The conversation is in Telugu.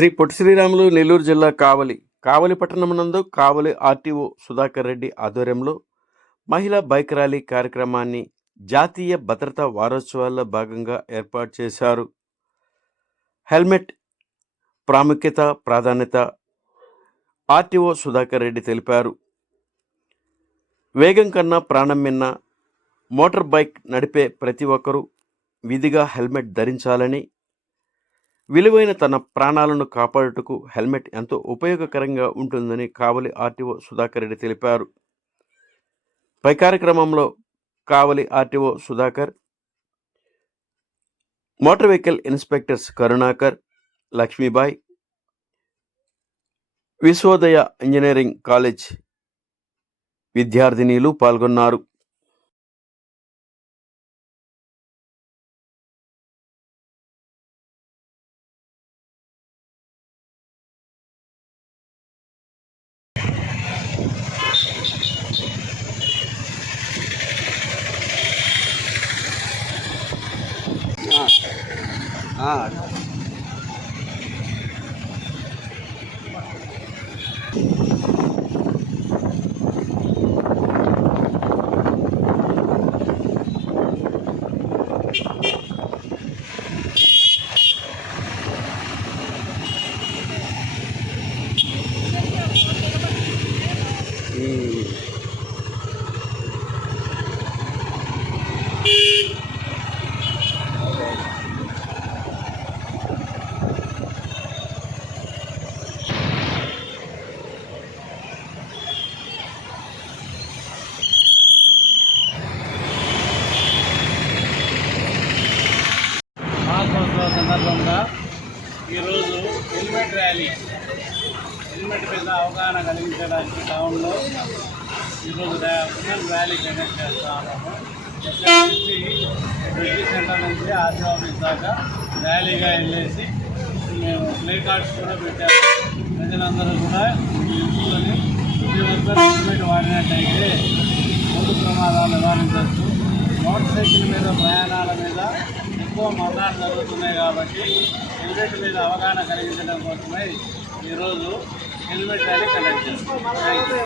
శ్రీ పొట్టి శ్రీరాములు నెల్లూరు జిల్లా Kavali Kavali పట్టణమునందు Kavali R T O Sudhakar Reddy ఆధ్వర్యంలో మహిళా బైక్ ర్యాలీ కార్యక్రమాన్ని జాతీయ భద్రతా వారోత్సవాల్లో భాగంగా ఏర్పాటు చేశారు. హెల్మెట్ ప్రాముఖ్యత ప్రాధాన్యత ఆర్టీఓ సుధాకర్ రెడ్డి తెలిపారు. వేగం కన్నా ప్రాణం మిన్న మోటార్ బైక్ నడిపే ప్రతి ఒక్కరూ విధిగా హెల్మెట్ ధరించాలని విలువైన తన ప్రాణాలను కాపాడుటకు హెల్మెట్ ఎంతో ఉపయోగకరంగా ఉంటుందని కావలి ఆర్టీఓ సుధాకర్ రెడ్డి తెలిపారు. పై కార్యక్రమంలో Kavali RTO Sudhakar motor vehicle inspectors Karunakar Lakshmibai Vishwodaya engineering college విద్యార్థినీలు పాల్గొన్నారు. ಹಾಂ మహాసంవత్సరం సందర్భంగా ఈరోజు హెల్మెట్ ర్యాలీ. హెల్మెట్ మీద అవగాహన కలిగించడానికి టౌన్లో ఈరోజు ర్యా- ఉమెన్ ర్యాలీ కండక్ట్ చేస్తా ఉన్నాము నుంచి బ్రిడ్జి సెంటర్ నుంచి ఆర్టీ ఆఫీస్ దాకా ర్యాలీగా వెళ్ళేసి మేము ప్లే కార్డ్స్ కూడా పెట్టాము. ప్రజలందరూ కూడా తెలుసుకొని ప్రతి ఒక్కరు హెల్మెట్ వాడినట్టయితే రోడ్డు ప్రమాదాలు నివారించవచ్చు. మోటార్ సైకిల్ మీద ప్రయాణాల మీద ఎక్కువ మరణాలు జరుగుతున్నాయి కాబట్టి హెల్మెట్ మీద అవగాహన కలిగించడం కోసమై ఈరోజు హెల్మెట్ అనేది కండక్ట్ చేస్తాం థ్యాంక్ యూ